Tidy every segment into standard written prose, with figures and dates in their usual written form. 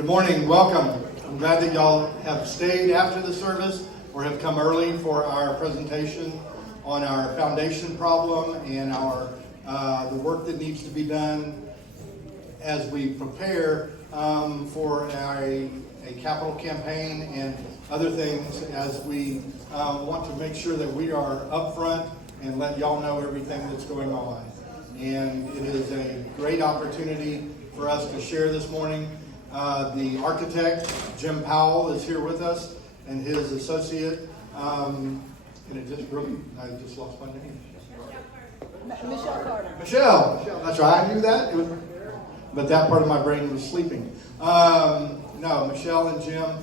Good morning, welcome. I'm glad that y'all have stayed after the service or have come early for our presentation on our foundation problem and our the work that needs to be done as we prepare for a capital campaign and other things, as we want to make sure that we are upfront and let y'all know everything that's going on. And it is a great opportunity for us to share this morning. The architect, Jim Powell, is here with us, and his associate, and I just lost my name. Michelle Carter. Michelle, that's right, I knew that, but that part of my brain was sleeping. No, Michelle and Jim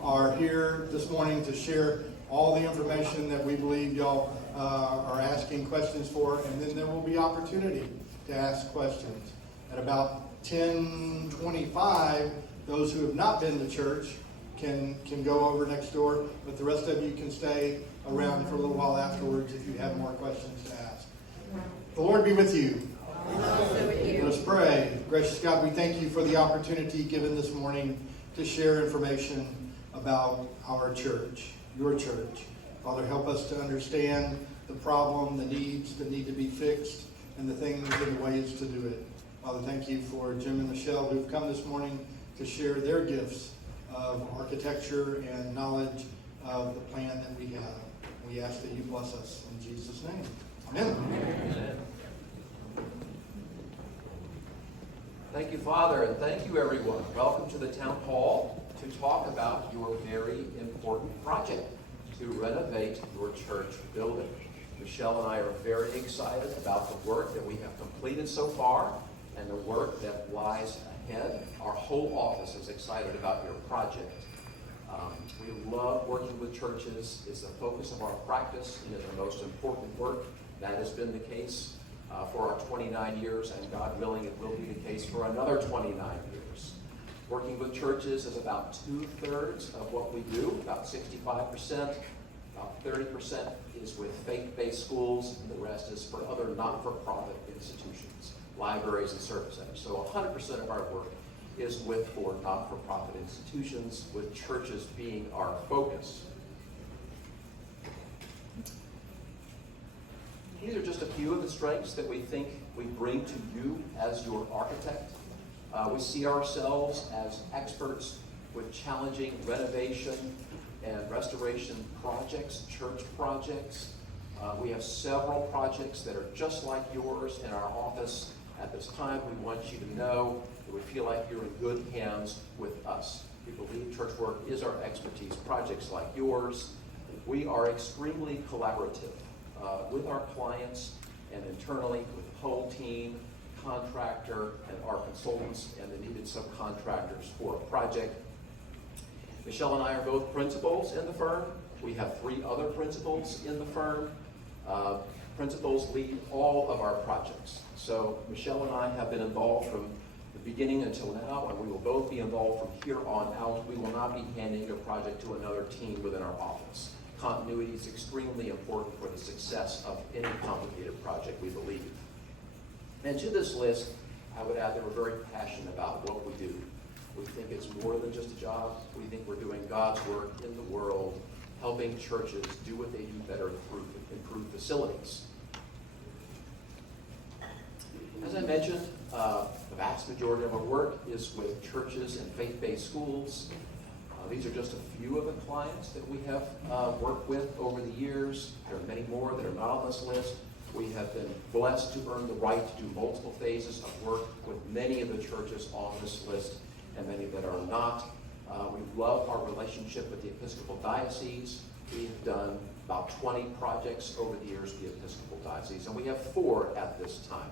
are here this morning to share all the information that we believe y'all are asking questions for, and then there will be opportunity to ask questions. At about 10:25, those who have not been to church can go over next door, but the rest of you can stay around for a little while afterwards if you have more questions to ask. The Lord be with you. Let us pray. Gracious God, we thank you for the opportunity given this morning to share information about our church, your church. Father, help us to understand the problem, the needs that need to be fixed, and the things and the ways to do it. Father, thank you for Jim and Michelle who've come this morning to share their gifts of architecture and knowledge of the plan that we have. We ask that you bless us in Jesus' name. Amen. Amen. Thank you, Father, and thank you, everyone. Welcome to the Town Hall to talk about your very important project to renovate your church building. Michelle and I are very excited about the work that we have completed so far and the work that lies ahead. Our whole office is excited about your project. We love working with churches. It's the focus of our practice and is our most important work. That has been the case for our 29 years, and God willing, it will be the case for another 29 years. Working with churches is about 2/3 of what we do, about 65%. About 30% is with faith-based schools, and the rest is for other not-for-profit institutions, libraries and service centers. So 100% of our work is for not-for-profit institutions, with churches being our focus. These are just a few of the strengths that we think we bring to you as your architect. We see ourselves as experts with challenging renovation and restoration projects, church projects. We have several projects that are just like yours in our office. At this time, we want you to know that we feel like you're in good hands with us. We believe church work is our expertise. Projects like yours, we are extremely collaborative with our clients and internally with the whole team, contractor, and our consultants and the needed subcontractors for a project. Michelle and I are both principals in the firm. We have 3 other principals in the firm. Principals lead all of our projects. So Michelle and I have been involved from the beginning until now, and we will both be involved from here on out. We will not be handing a project to another team within our office. Continuity is extremely important for the success of any complicated project, we believe. And to this list, I would add that we're very passionate about what we do. We think it's more than just a job. We think we're doing God's work in the world, helping churches do what they do better through improved facilities. As I mentioned, the vast majority of our work is with churches and faith-based schools. These are just a few of the clients that we have worked with over the years. There are many more that are not on this list. We have been blessed to earn the right to do multiple phases of work with many of the churches on this list and many that are not. We love our relationship with the Episcopal Diocese. We've done about 20 projects over the years with the Episcopal Diocese, and we have 4 at this time.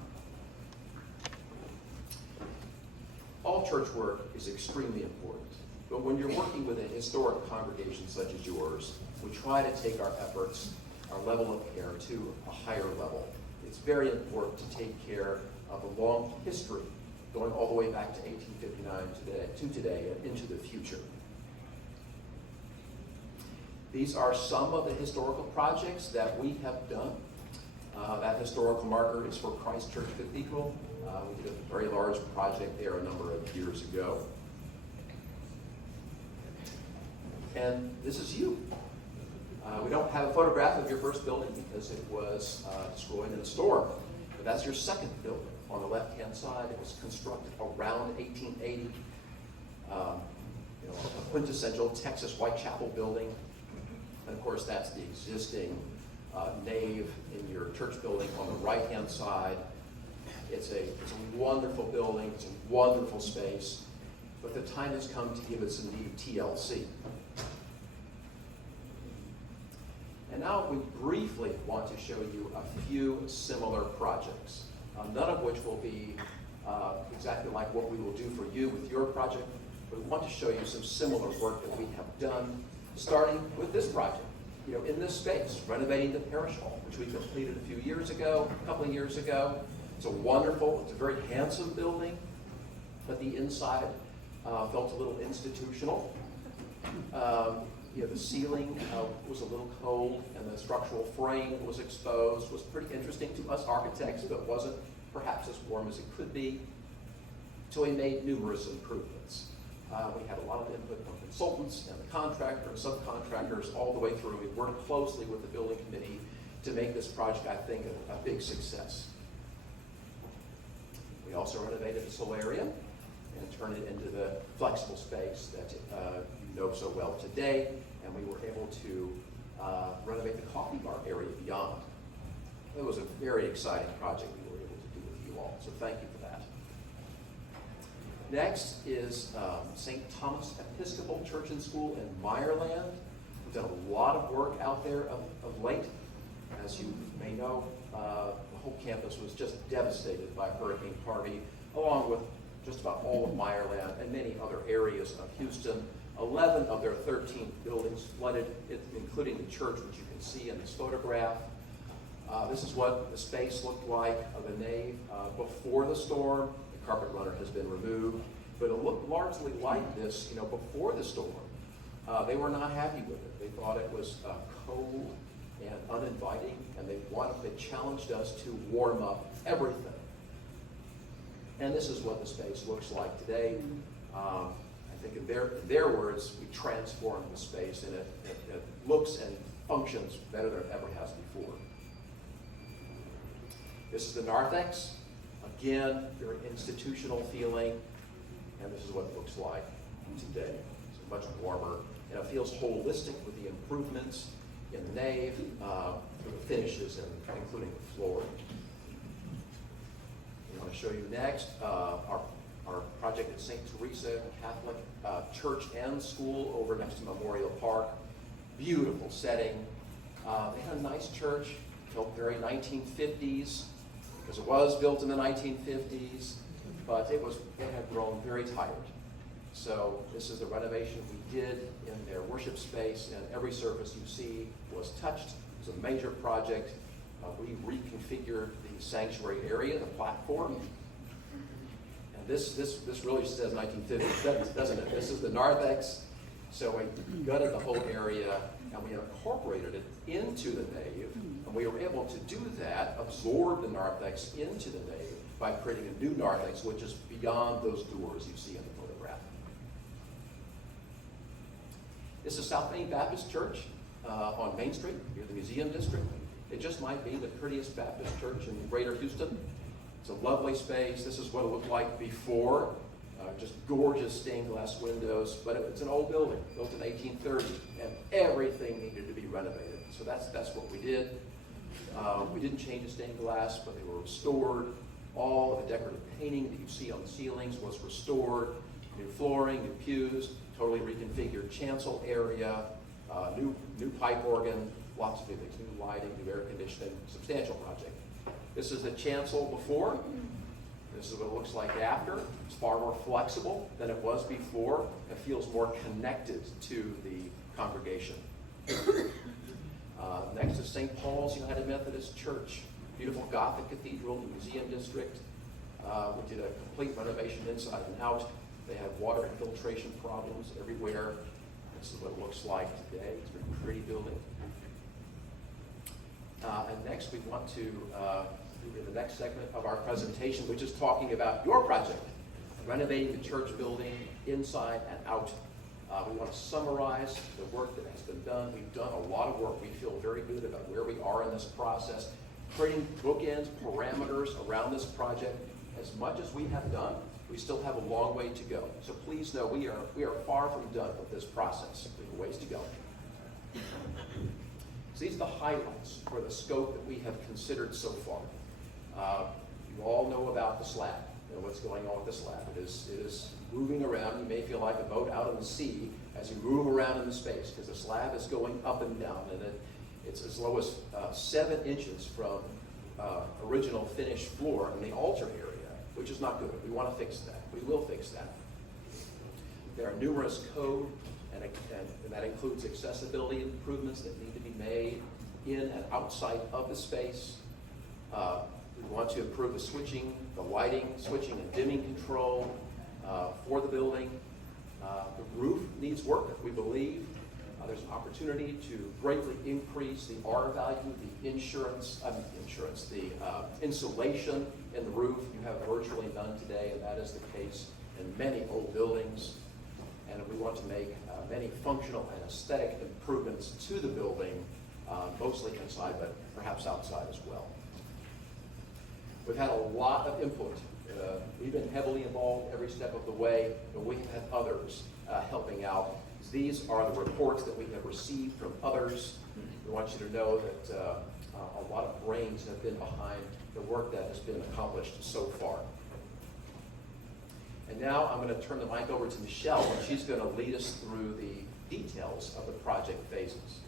All church work is extremely important, but when you're working with a historic congregation such as yours, we try to take our efforts, our level of care, to a higher level. It's very important to take care of a long history going all the way back to 1859 to today and into the future. These are some of the historical projects that we have done. That historical marker is for Christ Church Cathedral. We did a very large project there a number of years ago. And this is you. We don't have a photograph of your first building because it was destroyed in a storm. But that's your second building. On the left-hand side, it was constructed around 1880. A quintessential Texas Whitechapel building. And of course, that's the existing nave in your church building on the right-hand side. It's a wonderful building. It's a wonderful space. But the time has come to give it some needed TLC. And now we briefly want to show you a few similar projects, none of which will be exactly like what we will do for you with your project, but we want to show you some similar work that we have done, starting with this project. In this space, renovating the parish hall, which we completed a couple of years ago. It's a very handsome building, but the inside felt a little institutional. The ceiling was a little cold, and the structural frame was exposed. Was pretty interesting to us architects, but wasn't perhaps as warm as it could be. So we made numerous improvements. We had a lot of input from consultants and the contractor and subcontractors all the way through. We worked closely with the building committee to make this project, I think, a big success. We also renovated the solarium and turned it into the flexible space that you know so well today. And we were able to renovate the coffee bar area beyond. It was a very exciting project we were able to do with you all. So thank you for that. Next is St. Thomas Episcopal Church and School in Meyerland. We've done a lot of work out there of late. As you may know, the whole campus was just devastated by Hurricane Harvey, along with just about all of Meyerland and many other areas of Houston. 11 of their 13 buildings flooded, including the church, which you can see in this photograph. This is what the space looked like of the nave before the storm. The carpet runner has been removed, but it looked largely like this, before the storm. They were not happy with it. They thought it was cold and uninviting, and they challenged us to warm up everything. And this is what the space looks like today. I think in their words, we transformed the space, and it looks and functions better than it ever has before. This is the narthex. Again, very institutional feeling, and this is what it looks like today. It's much warmer, and it feels holistic with the improvements in the nave, the finishes, and including the floor. I want to show you next our project at St. Teresa Catholic Church and School over next to Memorial Park. Beautiful setting. They had a nice church, built very 1950s, because it was built in the 1950s, but it had grown very tired. So this is the renovation we did in their worship space, and every surface you see was touched. It was a major project. We reconfigured the sanctuary area, the platform. And this really says 1950s, doesn't it? This is the narthex. So we gutted the whole area, and we incorporated it into the nave. And we were able to do that, absorb the narthex into the nave by creating a new narthex, which is beyond those doors you see in the photograph. This is South Main Baptist Church on Main Street, near the Museum District. It just might be the prettiest Baptist church in Greater Houston. It's a lovely space. This is what it looked like before. Just gorgeous stained glass windows, but it's an old building, built in 1830, and everything needed to be renovated. So that's what we did. We didn't change the stained glass, but they were restored. All of the decorative painting that you see on the ceilings was restored. New flooring, new pews, totally reconfigured chancel area, new pipe organ, lots of new things, new lighting, new air conditioning, substantial project. This is the chancel before. This is what it looks like after. It's far more flexible than it was before. It feels more connected to the congregation. Next is St. Paul's United Methodist Church. Beautiful Gothic cathedral in the Museum District. We did a complete renovation inside and out. They have water infiltration problems everywhere. This is what it looks like today. It's a very pretty building. And next we want to move to the next segment of our presentation, which is talking about your project, renovating the church building inside and out. We want to summarize the work that has been done. We've done a lot of work. We feel very good about where we are in this process, creating bookends, parameters around this project. As much as we have done, we still have a long way to go. So please know we are far from done with this process. We have a ways to go. So these are the highlights for the scope that we have considered so far. You all know about the slab and what's going on with the slab. It is moving around. You may feel like a boat out in the sea as you move around in the space because the slab is going up and down, and it's as low as 7 inches from original finished floor in the altar area, which is not good. We want to fix that. We will fix that. There are numerous code, and that includes accessibility improvements that need to be made in and outside of the space. We want to improve the switching, the lighting, switching and dimming control for the building. The roof needs work, we believe. There's an opportunity to greatly increase the R value, the insulation in the roof. You have virtually none today, and that is the case in many old buildings. And we want to make many functional and aesthetic improvements to the building, mostly inside, but perhaps outside as well. We've had a lot of input. We've been heavily involved every step of the way, but we have had others helping out. These are the reports that we have received from others. We want you to know that a lot of brains have been behind the work that has been accomplished so far. And now I'm going to turn the mic over to Michelle, and she's going to lead us through the details of the project phases.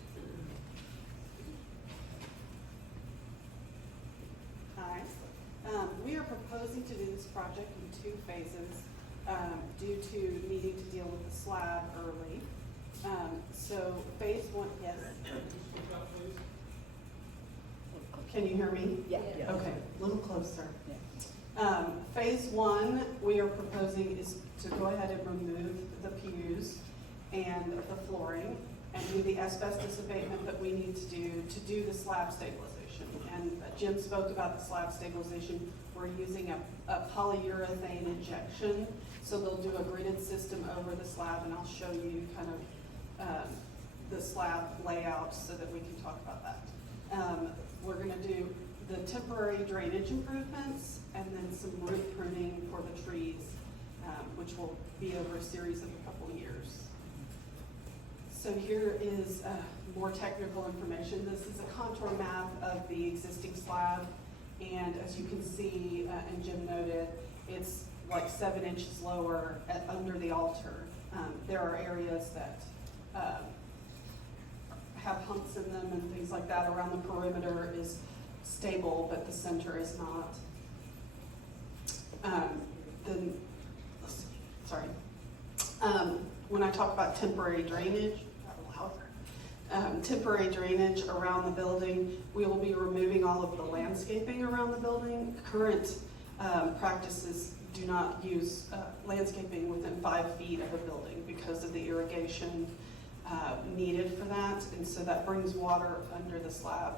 Hi. We are proposing to do this project in 2 phases due to needing to deal with the slab early. So phase 1, yes. Can you hear me? Yeah. Okay, a little closer. Phase 1 we are proposing is to go ahead and remove the pews and the flooring and do the asbestos abatement that we need to do the slab stabilization. And Jim spoke about the slab stabilization. We're using a polyurethane injection, so they'll do a gridded system over the slab, and I'll show you kind of the slab layout so that we can talk about that. We're going to do the temporary drainage improvements and then some root pruning for the trees, which will be over a series of a couple years. So here is more technical information. This is a contour map of the existing slab, and as you can see, and Jim noted, it's like 7 inches lower under the altar. There are areas that have humps in them and things like that. Around the perimeter is stable, but the center is not. When I talk about temporary drainage, around the building, we will be removing all of the landscaping around the building. Current practices do not use landscaping within 5 feet of a building because of the irrigation needed for that, and so that brings water under the slab.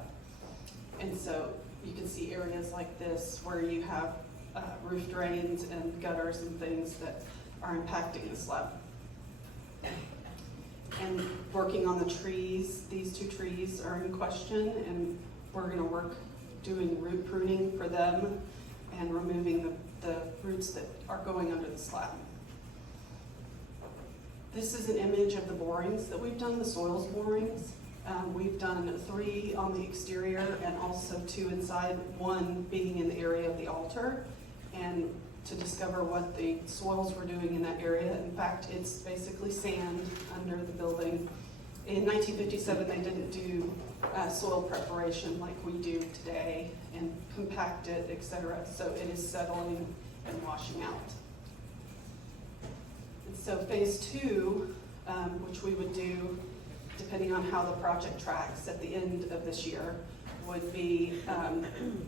And so you can see areas like this where you have roof drains and gutters and things that are impacting the slab. And working on the trees, these 2 trees are in question, and we're going to work doing root pruning for them and removing the roots that are going under the slab. This is an image of the borings that we've done, the soils borings. We've done 3 on the exterior and also 2 inside, 1 being in the area of the altar, and to discover what the soils were doing in that area. In fact, it's basically sand under the building. In 1957, they didn't do soil preparation like we do today and compact it, etc. So it is settling and washing out. And so phase 2, which we would do depending on how the project tracks at the end of this year, would be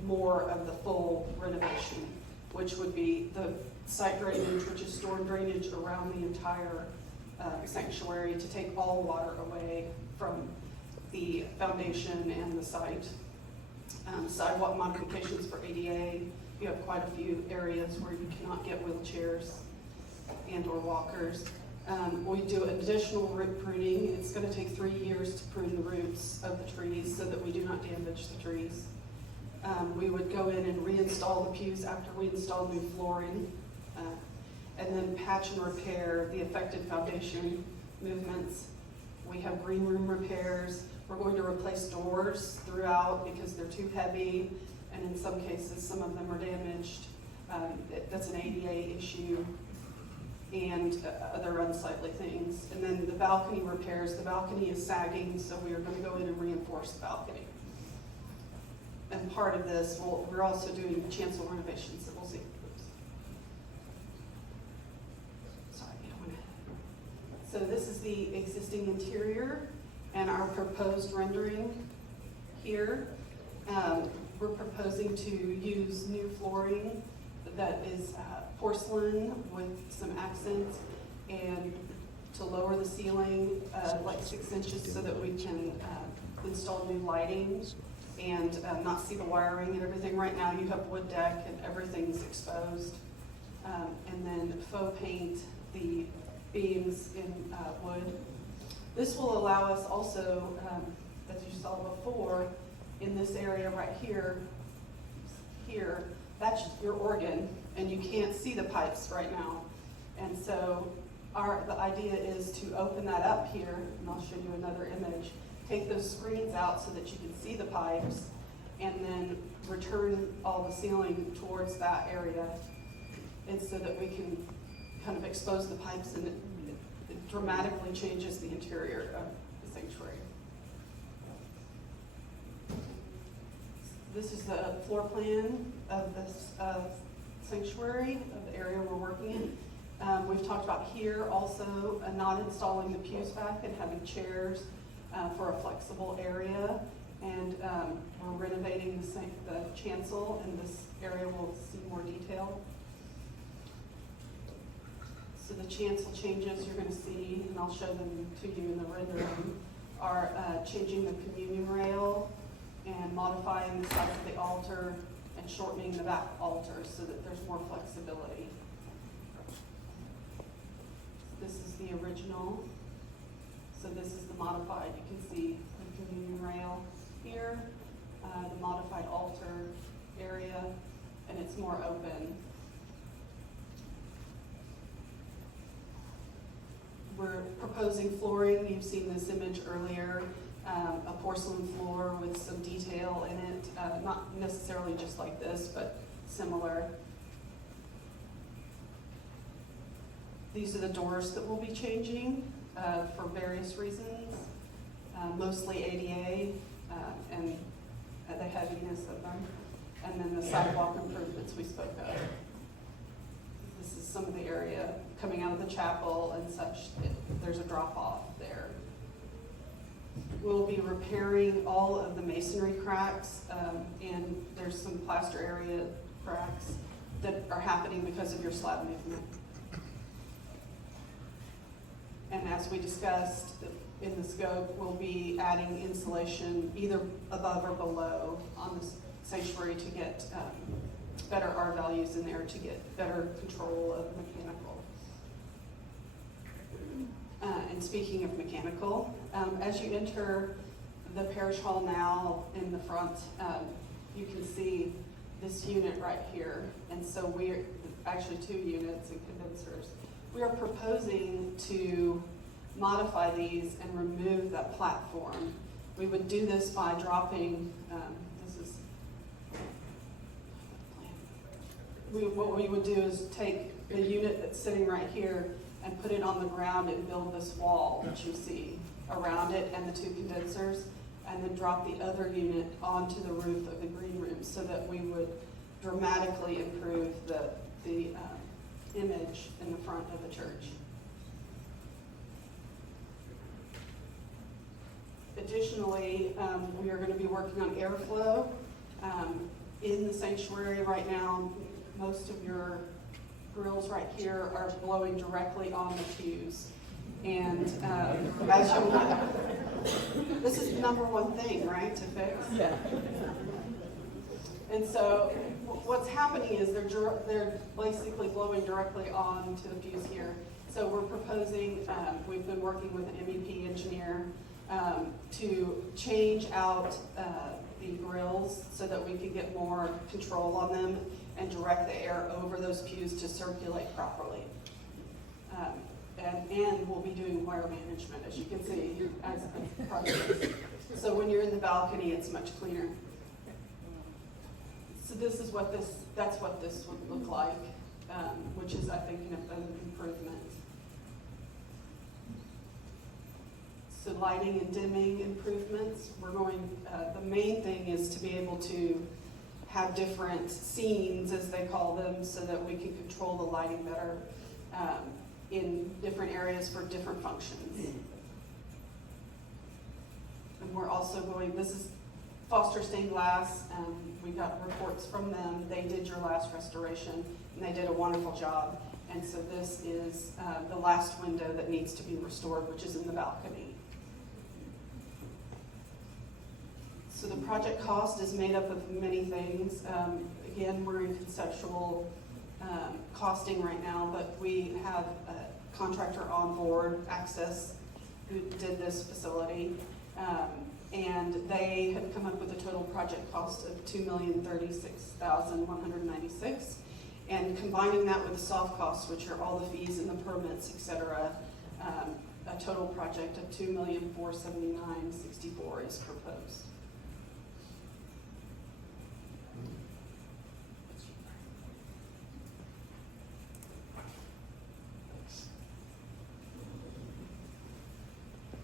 more of the full renovation, which would be the site drainage, which is storm drainage around the entire sanctuary to take all water away from the foundation and the site. Sidewalk modifications for ADA. You have quite a few areas where you cannot get wheelchairs and or walkers. We do additional root pruning. It's going to take 3 years to prune the roots of the trees so that we do not damage the trees. We would go in and reinstall the pews after we install new flooring, and then patch and repair the affected foundation movements. We have green room repairs. We're going to replace doors throughout because they're too heavy, and in some cases, some of them are damaged. That's an ADA issue, and other unsightly things. And then the balcony repairs. The balcony is sagging, so we are going to go in and reinforce the balcony. And part of this, we're also doing chancel renovations that we'll see. Sorry, I went ahead. So this is the existing interior and our proposed rendering here. We're proposing to use new flooring that is porcelain with some accents, and to lower the ceiling like 6 inches so that we can install new lighting and not see the wiring and everything. Right now you have wood deck and everything's exposed. And then faux paint the beams in wood. This will allow us also, as you saw before, in this area right here, that's your organ, and you can't see the pipes right now. And so the idea is to open that up here, and I'll show you another image. Take those screens out so that you can see the pipes, and then return all the ceiling towards that area, and so that we can kind of expose the pipes, and it dramatically changes the interior of the sanctuary. This is the floor plan of this sanctuary, of the area we're working in. We've talked about here also not installing the pews back and having chairs for a flexible area. And we're renovating the chancel, and this area will see more detail. So the chancel changes you're going to see, and I'll show them to you in the rendering, are changing the communion rail and modifying the side of the altar and shortening the back altar so that there's more flexibility. This is the original. So this is the modified. You can see the communion rail here, the modified altar area, and it's more open. We're proposing flooring. You've seen this image earlier, a porcelain floor with some detail in it, not necessarily just like this, but similar. These are the doors that we'll be changing for various reasons, mostly ADA and the heaviness of them, and then the sidewalk improvements we spoke of. This is some of the area coming out of the chapel and such. There's a drop off there. We'll be repairing all of the masonry cracks, and there's some plaster area cracks that are happening because of your slab movement. And as we discussed in the scope, we'll be adding insulation either above or below on this sanctuary to get better R values in there, to get better control of mechanical. And speaking of mechanical, as you enter the parish hall now in the front, you can see this unit right here. And so we're actually 2 units and condensers. We are proposing to modify these and remove that platform. We would do this by dropping, what we would do is take the unit that's sitting right here and put it on the ground and build this wall that you see around it and the 2 condensers, and then drop the other unit onto the roof of the green room so that we would dramatically improve the image in the front of the church. Additionally, we are going to be working on airflow in the sanctuary right now. Most of your grills right here are blowing directly on the pews. And as you know, this is the #1 thing, right, to fix? Yeah. And so what's happening is they're basically blowing directly onto the pews here. So we're proposing, we've been working with an MEP engineer to change out the grills so that we can get more control on them and direct the air over those pews to circulate properly. And we'll be doing wire management, as you can see, as a project. So when you're in the balcony, it's much cleaner. So this is what that's what this would look like, which is, I think, an improvement. So lighting and dimming improvements, we're going, the main thing is to be able to have different scenes, as they call them, so that we can control the lighting better in different areas for different functions. And we're also going, this is Foster Stained Glass, we got reports from them. They did your last restoration, and they did a wonderful job. And so this is the last window that needs to be restored, which is in the balcony. So the project cost is made up of many things. Again, we're in conceptual costing right now, but we have a contractor on board, Access, who did this facility. And they have come up with a total project cost of $2,036,196. And combining that with the soft costs, which are all the fees and the permits, et cetera, a total project of $2,479,064 is proposed.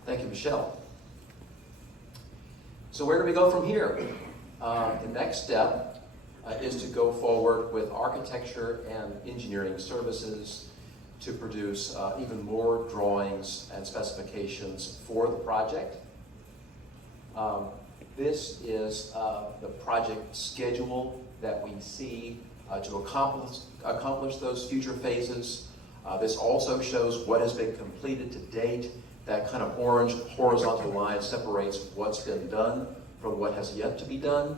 Thank you, Michelle. So where do we go from here? The next step is to go forward with architecture and engineering services to produce even more drawings and specifications for the project. This is the project schedule that we see to accomplish those future phases. This also shows what has been completed to date. That kind of orange horizontal line separates what's been done from what has yet to be done.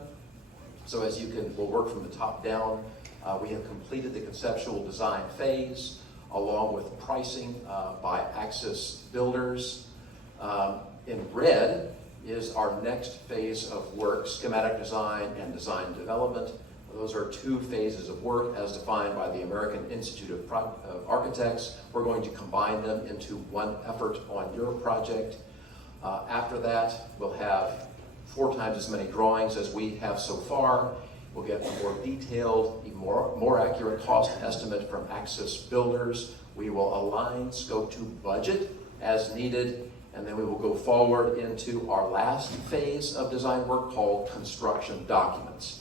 So as you can, we'll work from the top down. We have completed the conceptual design phase along with pricing by Axis Builders. In red is our next phase of work, schematic design and design development. Those are two phases of work as defined by the American Institute of Architects. We're going to combine them into one effort on your project. After that, we'll have 4 times as many drawings as we have so far. We'll get a more detailed, more accurate cost estimate from Axis Builders. We will align scope to budget as needed, and then we will go forward into our last phase of design work called construction documents.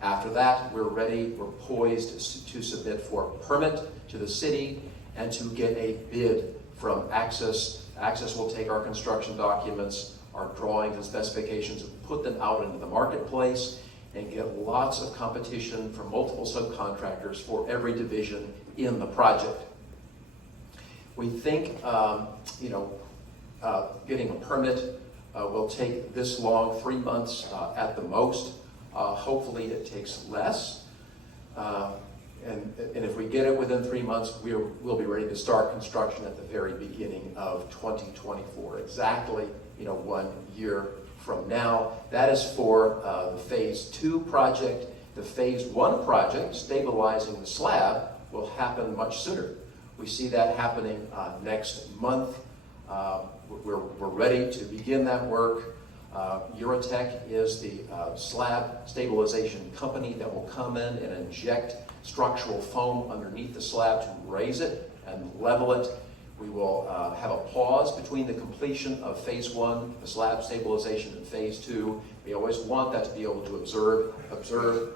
After that, we're ready, we're poised to submit for a permit to the city and to get a bid from Axis. Axis will take our construction documents, our drawings and specifications, and put them out into the marketplace and get lots of competition from multiple subcontractors for every division in the project. We think, getting a permit will take this long, 3 months at the most. Hopefully it takes less. And if we get it within 3 months, we'll be ready to start construction at the very beginning of 2024, exactly 1 year from now. That is for the phase 2 project. The phase 1 project, stabilizing the slab, will happen much sooner. We see that happening next month. We're ready to begin that work. Eurotech is the slab stabilization company that will come in and inject structural foam underneath the slab to raise it and level it. We will have a pause between the completion of phase 1, the slab stabilization, and phase 2. We always want that to be able to observe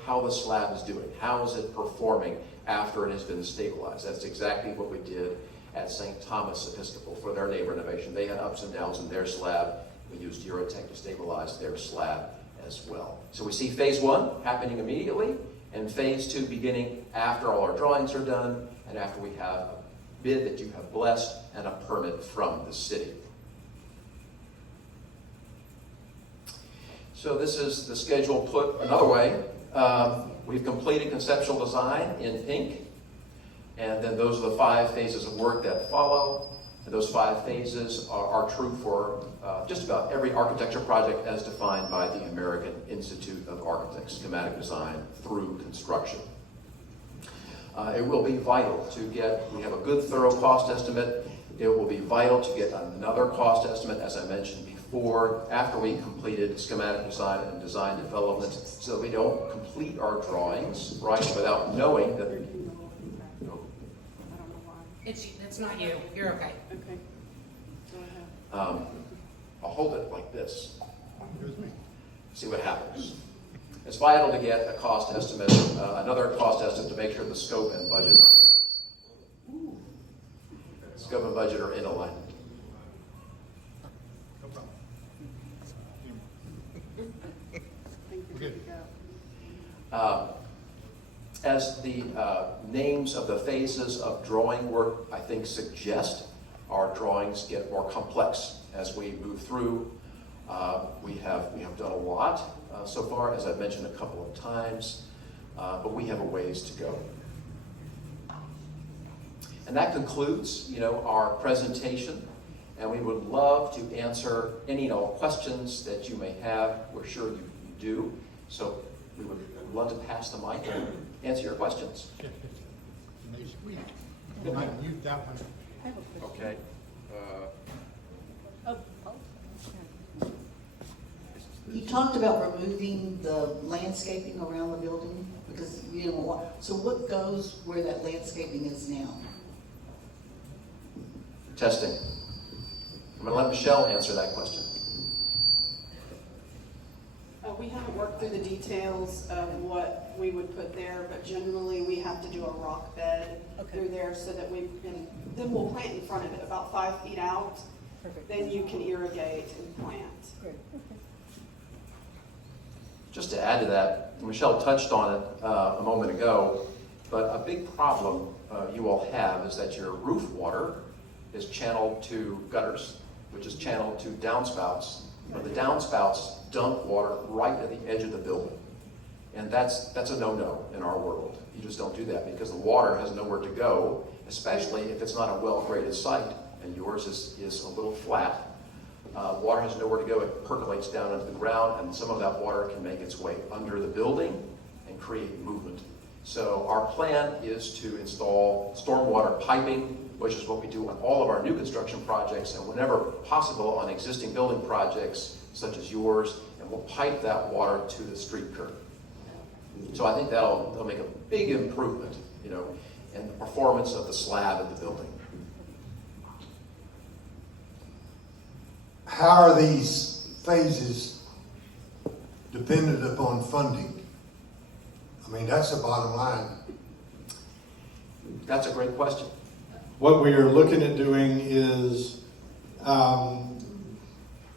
how the slab is doing. How is it performing after it has been stabilized? That's exactly what we did at St. Thomas Episcopal for their neighbor renovation. They had ups and downs in their slab. We used Eurotech to stabilize their slab as well. So we see phase 1 happening immediately, and phase 2 beginning after all our drawings are done and after we have a bid that you have blessed and a permit from the city. So this is the schedule put another way. We've completed conceptual design in pink, And then those are the 5 phases of work that follow. And those 5 phases are true for just about every architecture project as defined by the American Institute of Architects, schematic design through construction. It will be vital to get, we have a good thorough cost estimate. It will be vital to get another cost estimate, as I mentioned before, after we completed schematic design and design development, so that we don't complete our drawings, right, without knowing that. I don't know why. It's not you. You're okay. Okay. Go ahead. I'll hold it like this, Here's me. see what happens. It's vital to get a cost estimate, another cost estimate to make sure the scope and budget are in alignment. No problem. Thank you. Good. As the names of the phases of drawing work, I think, suggest, our drawings get more complex as we move through. We have done a lot so far, as I've mentioned a couple of times, but we have a ways to go. And that concludes, our presentation, and we would love to answer any and all questions that you may have. We're sure you do, so we would love to pass the mic and answer your questions. I might mute that one. I have a question. Okay. Oh. You talked about removing the landscaping around the building because you didn't want, so what goes where that landscaping is now? Testing. I'm going to let Michelle answer that question. We haven't worked through the details of what we would put there, but generally we have to do a rock bed through there so that then we'll plant in front of it about 5 feet out. Perfect. Then you can irrigate and plant. Great. Okay. Just to add to that, Michelle touched on it a moment ago, but a big problem you all have is that your roof water is channeled to gutters, which is channeled to downspouts, but the downspouts dump water right at the edge of the building. And that's a no-no in our world. You just don't do that because the water has nowhere to go, especially if it's not a well-graded site, and yours is a little flat. Water has nowhere to go. It percolates down into the ground, and some of that water can make its way under the building and create movement. So our plan is to install stormwater piping, which is what we do on all of our new construction projects, and whenever possible on existing building projects such as yours, and we'll pipe that water to the street curb. So I think that'll make a big improvement, in the performance of the slab in the building. How are these phases dependent upon funding? I mean, that's the bottom line. That's a great question. What we are looking at doing is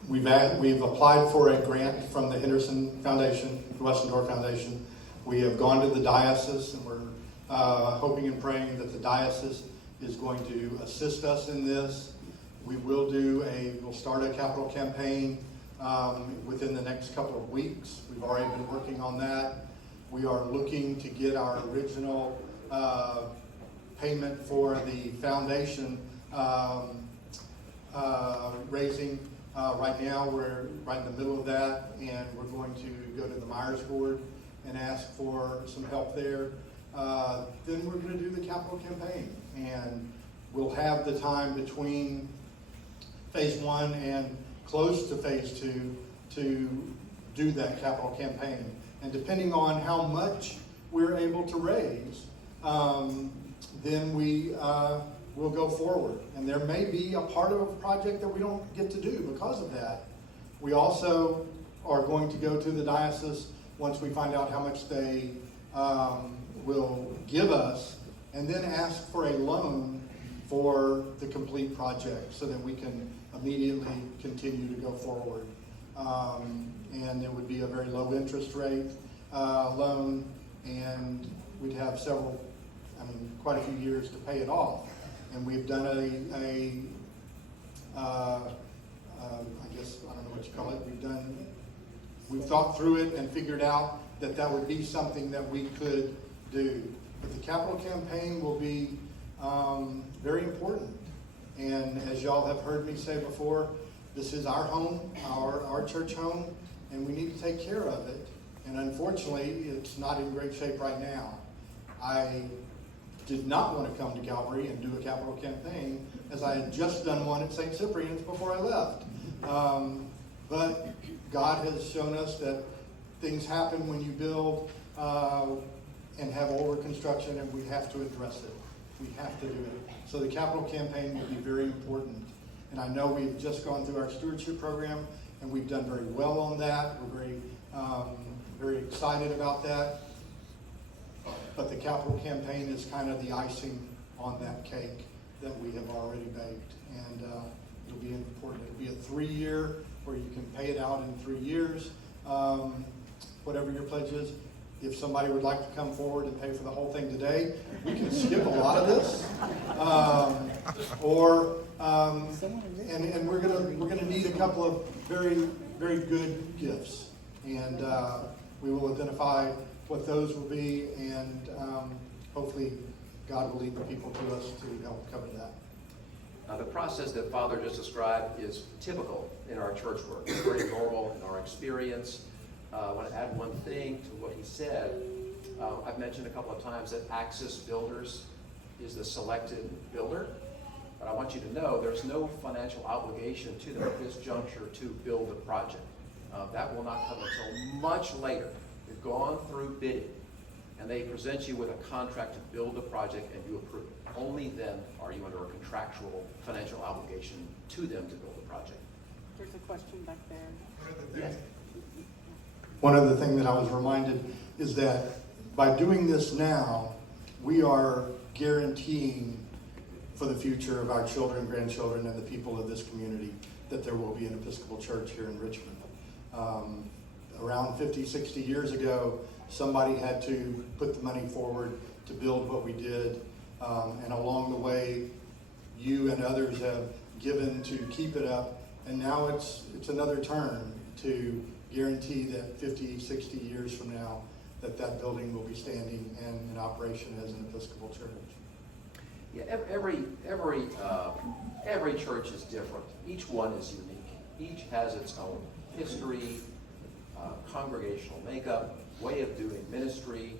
we've applied for a grant from the Henderson Foundation, the Western Door Foundation. We have gone to the diocese, and we're hoping and praying that the diocese is going to assist us in this. We'll start a capital campaign within the next couple of weeks. We've already been working on that. We are looking to get our original payment for the foundation raising. Right now, we're right in the middle of that, and we're going to go to the Myers Board and ask for some help there. Then we're going to do the capital campaign, and we'll have the time between phase 1 and close to phase 2 to do that capital campaign. And depending on how much we're able to raise, then we will go forward. And there may be a part of a project that we don't get to do because of that. We also are going to go to the diocese once we find out how much they will give us, and then ask for a loan for the complete project so that we can immediately continue to go forward. And it would be a very low interest rate loan, and we'd have quite a few years to pay it off. And we've done I guess, I don't know what you call it, we've thought through it and figured out that would be something that we could do. But the capital campaign will be very important. And as y'all have heard me say before, this is our home, our church home, and we need to take care of it. And unfortunately, it's not in great shape right now. I did not want to come to Calvary and do a capital campaign, as I had just done one at St. Cyprian's before I left. But God has shown us that things happen when you build and have over construction, and we have to address it. We have to do it. So the capital campaign will be very important. And I know we've just gone through our stewardship program, and we've done very well on that. We're very excited about that. But the capital campaign is kind of the icing on that cake that we have already baked. And it'll be important. It'll be a 3-year where you can pay it out in 3 years, whatever your pledge is. If somebody would like to come forward and pay for the whole thing today, we can skip a lot of this. And we're gonna need a couple of very, very good gifts. And we will identify what those will be, and hopefully God will lead the people to us to help cover that. The process that Father just described is typical in our church work. It's very normal in our experience. I want to add one thing to what he said. I've mentioned a couple of times that Axis Builders is the selected builder. But I want you to know there's no financial obligation to them at this juncture to build the project. That will not come until much later. You've gone through bidding, and they present you with a contract to build the project, and you approve it. Only then are you under a contractual financial obligation to them to build the project. There's a question back there. Yes. One other thing that I was reminded is that by doing this now, we are guaranteeing for the future of our children, grandchildren, and the people of this community that there will be an Episcopal Church here in Richmond. Around 50, 60 years ago, somebody had to put the money forward to build what we did. And along the way, you and others have given to keep it up. And now it's another turn to guarantee that 50, 60 years from now, that building will be standing and in operation as an Episcopal church. Yeah, every church is different. Each one is unique. Each has its own history, congregational makeup, way of doing ministry,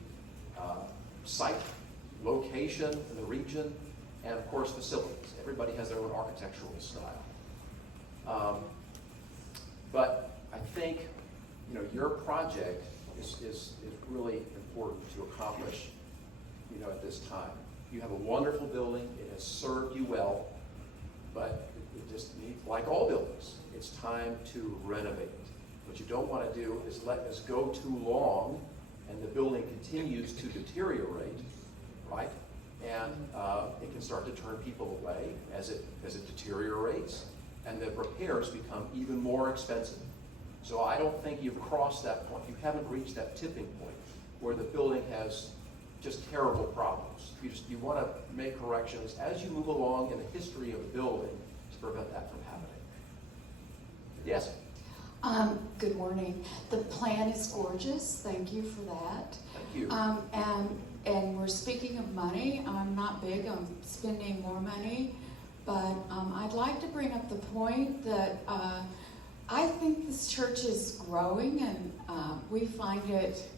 site, location in the region, and of course facilities. Everybody has their own architectural style. But I think your project is really important to accomplish at this time. You have a wonderful building. It has served you well, but it just needs, like all buildings, it's time to renovate it. What you don't want to do is let this go too long and the building continues to deteriorate, right? And it can start to turn people away as it deteriorates, and the repairs become even more expensive. So I don't think you've crossed that point. You haven't reached that tipping point where the building has just terrible problems. You want to make corrections as you move along in the history of the building to prevent that from happening. Yes? Good morning. The plan is gorgeous. Thank you for that. Thank you. And we're speaking of money. I'm not big on spending more money, but I'd like to bring up the point that I think this church is growing, and we find it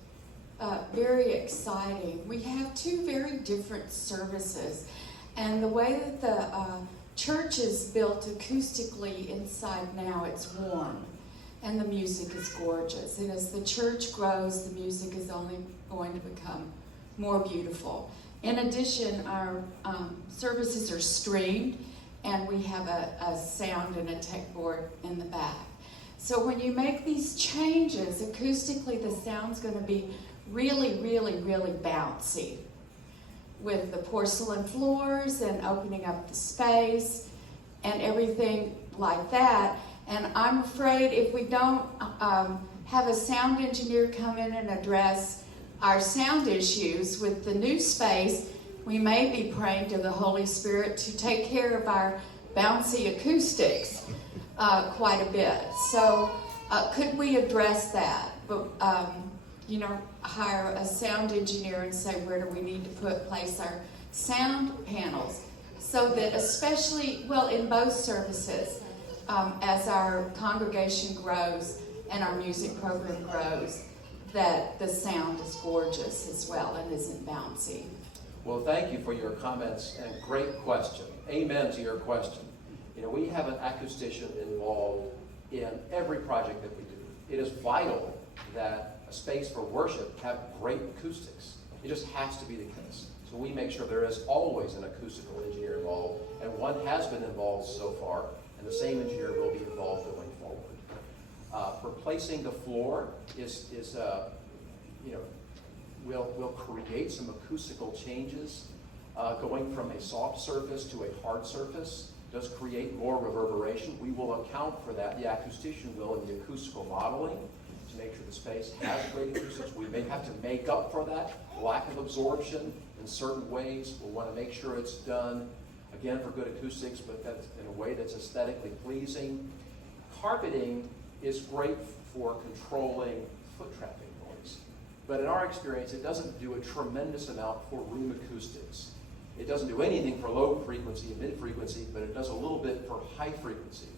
very exciting. We have two very different services, and the way that the church is built acoustically inside now, it's warm, and the music is gorgeous. And as the church grows, the music is only going to become more beautiful. In addition, our services are streamed, and we have a sound and a tech board in the back. So when you make these changes, acoustically the sound's going to be really, really, really bouncy with the porcelain floors and opening up the space and everything like that. And I'm afraid if we don't have a sound engineer come in and address our sound issues with the new space, we may be praying to the Holy Spirit to take care of our bouncy acoustics quite a bit. So could we address that? But hire a sound engineer and say, where do we need to place our sound panels, so that especially, well, in both services, as our congregation grows and our music program grows, that the sound is gorgeous as well and isn't bouncy. Well, thank you for your comments and great question. Amen to your question. You know, we have an acoustician involved in every project that we do. It is vital that a space for worship have great acoustics. It just has to be the case. So we make sure there is always an acoustical engineer involved, and one has been involved so far, and the same engineer will be involved going forward. Replacing the floor is you know, we'll create some acoustical changes. Going from a soft surface to a hard surface does create more reverberation. We will account for that. The acoustician will in the acoustical modeling to make sure the space has great acoustics. We may have to make up for that lack of absorption in certain ways. We'll want to make sure it's done, again, for good acoustics, but that's in a way that's aesthetically pleasing. Carpeting is great for controlling foot traffic noise, but in our experience, it doesn't do a tremendous amount for room acoustics. It doesn't do anything for low frequency and mid frequency, but it does a little bit for high frequency.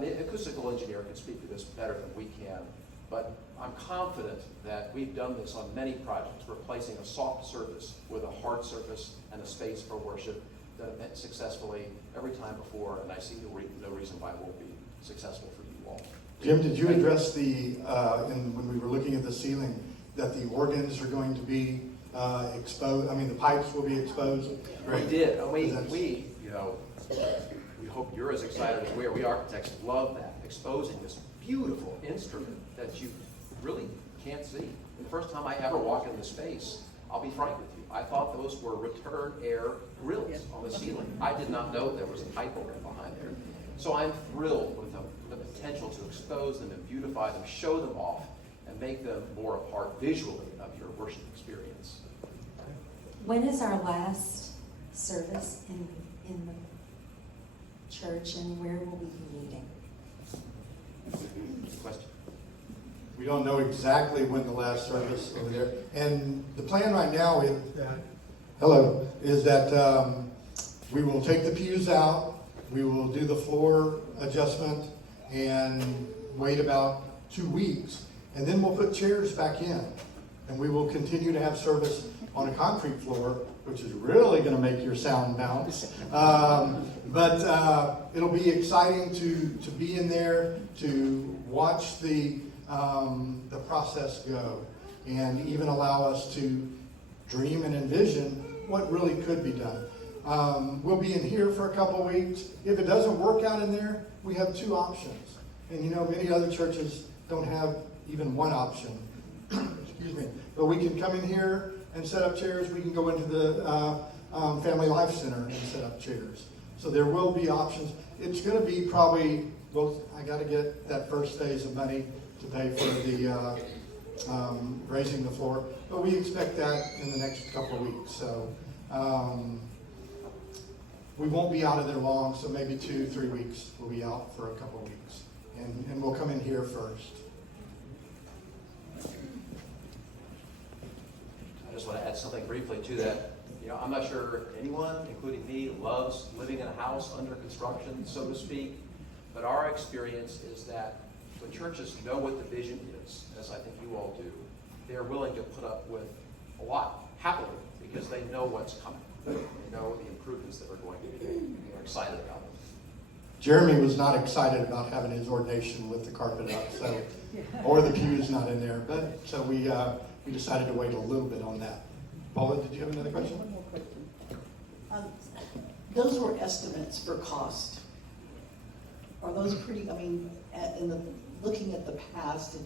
The acoustical engineer can speak to this better than we can, but I'm confident that we've done this on many projects, replacing a soft surface with a hard surface and a space for worship, done it successfully every time before, and I see no reason why it won't be successful for you all. Jim, did you address when we were looking at the ceiling, that the organs are going to be exposed? I mean, the pipes will be exposed? We did. And we hope you're as excited as we are. We architects love that, exposing this beautiful instrument that you really can't see. The first time I ever walked into the space, I'll be frank with you, I thought those were return air grills on the ceiling. I did not know there was a pipe organ behind there. So I'm thrilled with the potential to expose them and beautify them, show them off, and make them more a part visually of your worship experience. When is our last service in the church, and where will we be meeting? Question? We don't know exactly when the last service over there. And the plan right now is that we will take the pews out, we will do the floor adjustment, and wait about 2 weeks, and then we'll put chairs back in. And we will continue to have service on a concrete floor, which is really going to make your sound bounce. But it'll be exciting to be in there, to watch the process go, and even allow us to dream and envision what really could be done. We'll be in here for a couple of weeks. If it doesn't work out in there, we have 2 options. And many other churches don't have even one option. Excuse me. But we can come in here and set up chairs. We can go into the Family Life Center and set up chairs. So there will be options. It's going to be probably, well, I got to get that first phase of money to pay for the raising the floor. But we expect that in the next couple of weeks. So we won't be out of there long. So maybe 2-3 weeks we'll be out for a couple of weeks. And we'll come in here first. I just want to add something briefly to that. I'm not sure anyone, including me, loves living in a house under construction, so to speak. But our experience is that when churches know what the vision is, as I think you all do, they're willing to put up with a lot, happily, because they know what's coming. They know the improvements that are going to be made. They're excited about them. Jeremy was not excited about having his ordination with the carpet up, so, or the pews not in there. But so we decided to wait a little bit on that. Paula, did you have another question? One more question. Those were estimates for cost. Are those pretty, looking at the past,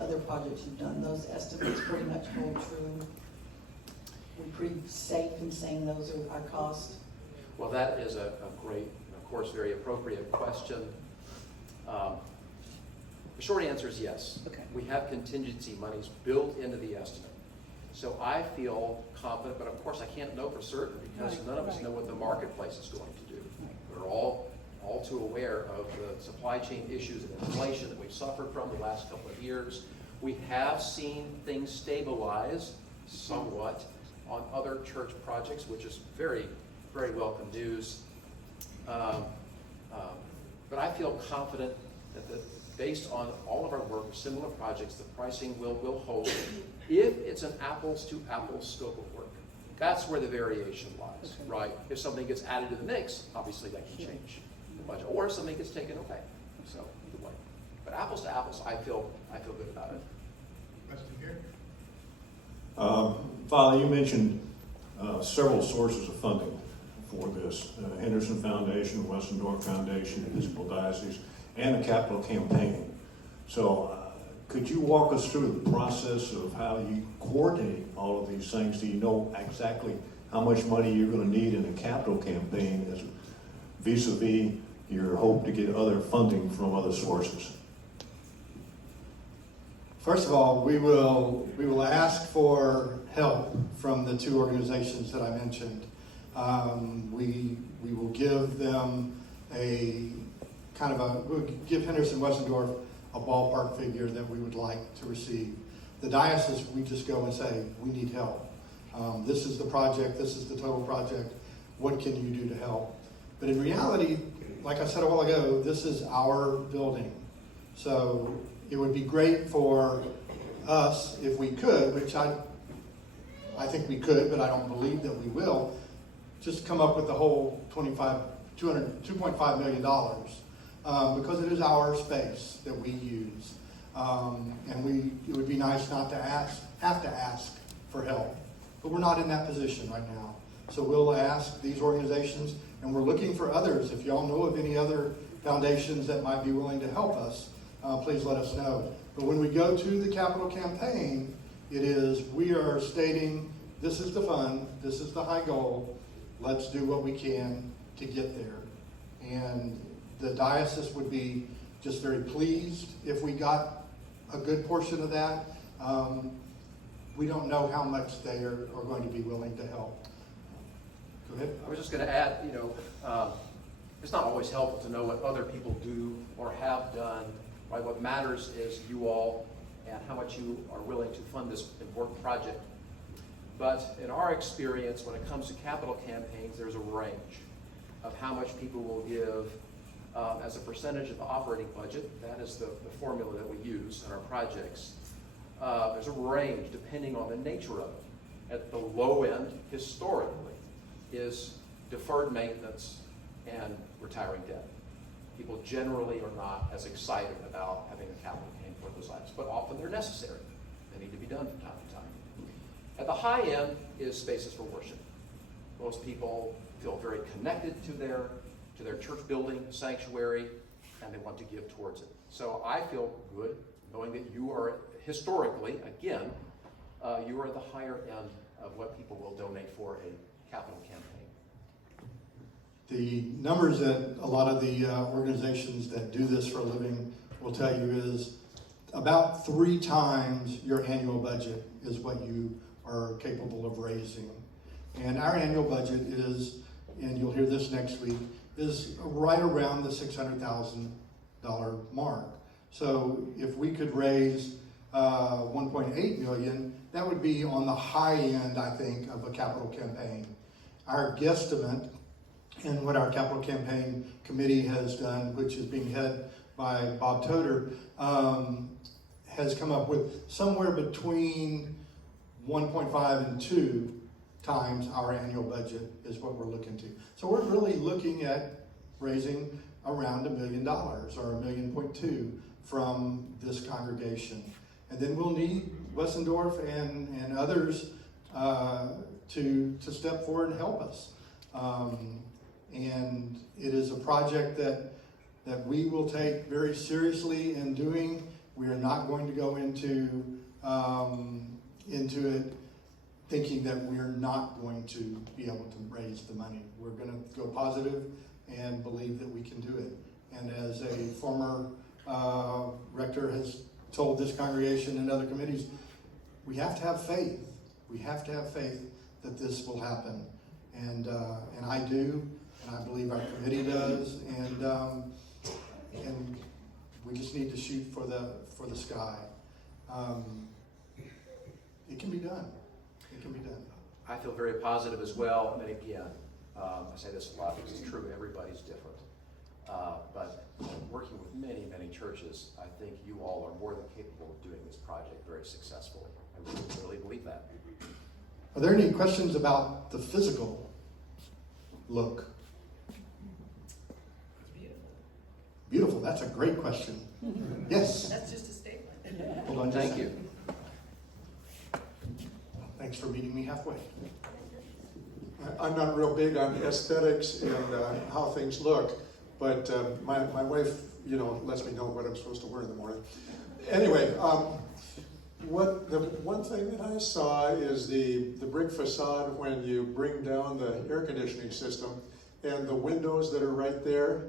other projects you've done, those estimates pretty much hold true? We're pretty safe in saying those are our cost? Well, that is a great, of course, very appropriate question. The short answer is yes. Okay. We have contingency monies built into the estimate. So I feel confident, but of course I can't know for certain because none of us know what the marketplace is going to do. We're all too aware of the supply chain issues and inflation that we've suffered from the last couple of years. We have seen things stabilize somewhat, on other church projects, which is very, very welcome news. But I feel confident that based on all of our work, similar projects, the pricing will hold if it's an apples to apples scope of work. That's where the variation lies, right? If something gets added to the mix, obviously that can change the budget, or if something gets taken away. So either way, but apples to apples, I feel good about it. Question here? Father, you mentioned several sources of funding for this. Henderson Foundation, Westendorf Foundation, Episcopal Diocese, and the capital campaign. So could you walk us through the process of how you coordinate all of these things? Do you know exactly how much money you're going to need in the capital campaign as vis-a-vis your hope to get other funding from other sources? First of all, we will ask for help from the two organizations that I mentioned. We will give them we'll give Henderson Westendorf a ballpark figure that we would like to receive. The diocese, we just go and say, we need help. This is the project, this is the total project, what can you do to help? But in reality, like I said a while ago, this is our building. So it would be great for us if we could, which I think we could, but I don't believe that we will, just come up with the whole $2.5 million, because it is our space that we use. And it would be nice not to have to ask for help, but we're not in that position right now. So we'll ask these organizations, and we're looking for others. If y'all know of any other foundations that might be willing to help us, please let us know. But when we go to the capital campaign, we are stating, this is the fund, this is the high goal, let's do what we can to get there. And the diocese would be just very pleased if we got a good portion of that. We don't know how much they are going to be willing to help. Go ahead. I was just going to add, it's not always helpful to know what other people do or have done. Right? What matters is you all and how much you are willing to fund this important project. But in our experience, when it comes to capital campaigns, there's a range of how much people will give as a percentage of the operating budget. That is the formula that we use in our projects. There's a range depending on the nature of it. At the low end, historically, is deferred maintenance and retiring debt. People generally are not as excited about having a capital campaign for those items, but often they're necessary. They need to be done from time to time. At the high end is spaces for worship. Most people feel very connected to their church building, sanctuary, and they want to give towards it. So I feel good knowing that you are historically, again, you are at the higher end of what people will donate for a capital campaign. The numbers that a lot of the organizations that do this for a living will tell you is about 3 times your annual budget is what you are capable of raising. And our annual budget is, and you'll hear this next week, is right around the $600,000 mark. So if we could raise $1.8 million, that would be on the high end, I think, of a capital campaign. Our guesstimate, and what our capital campaign committee has done, which is being led by Bob Toder, has come up with somewhere between 1.5 and 2 times our annual budget is what we're looking to. So we're really looking at raising around $1 million or $1.2 million from this congregation. And then we'll need Westendorf and others to step forward and help us. And it is a project that we will take very seriously in doing. We are not going to go into it thinking that we're not going to be able to raise the money. We're going to go positive and believe that we can do it. And as a former rector has told this congregation and other committees, we have to have faith. We have to have faith that this will happen. And I do, and I believe our committee does, and we just need to shoot for the sky. It can be done. It can be done. I feel very positive as well. And again, I say this a lot because it's true, everybody's different. But working with many, many churches, I think you all are more than capable of doing this project very successfully. I really believe that. Are there any questions about the physical look? It's beautiful. Beautiful, that's a great question. Yes? That's just a statement. Hold on just a Thank you. second. Thanks for meeting me halfway. I'm not real big on aesthetics and how things look, but my wife, lets me know what I'm supposed to wear in the morning. Anyway, the one thing that I saw is the brick facade when you bring down the air conditioning system and the windows that are right there.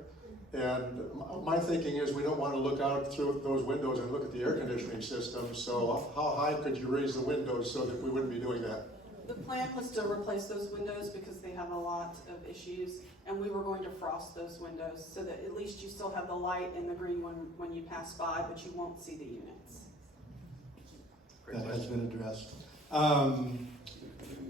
And my thinking is we don't want to look out through those windows and look at the air conditioning system. So how high could you raise the windows so that we wouldn't be doing that? The plan was to replace those windows because they have a lot of issues, and we were going to frost those windows so that at least you still have the light and the green when you pass by, but you won't see the units. Great That has question. been addressed.